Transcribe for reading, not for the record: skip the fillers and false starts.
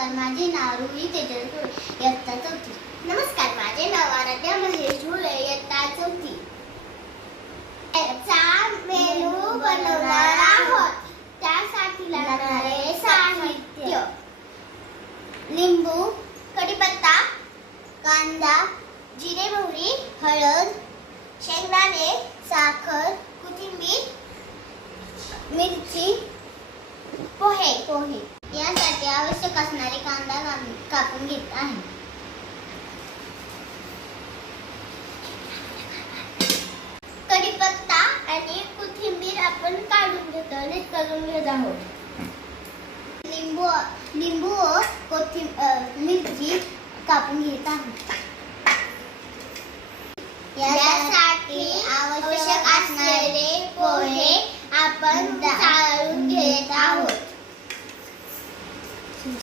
नमस्कार, माझे नाव रुही तेजल धुळे, इयत्ता 4थी. नमस्कार, माझे नाव आराध्या महेश धुळे, इयत्ता 4थी. चा मेनू बनवणार आहोत. त्यासाठी लागणारे साहित्य: लिंबू, कढीपत्ता, कांदा, जिरे, मोहरी, हळद, शेंगदाणे, साखर, कोथिंबीर, मिरची, पोहे. यासाठी आवश्यक असणारे कांदा कापून घेत आहे. कढीपत्ता आणि कोथिंबीर आपण काढून घेतो, नीट करून घेत आहोत. लिंबू व मिरची कापून घेत आहोत. यासाठी आवश्यक असणारे पोहे आपण चाळून घेत आहोत.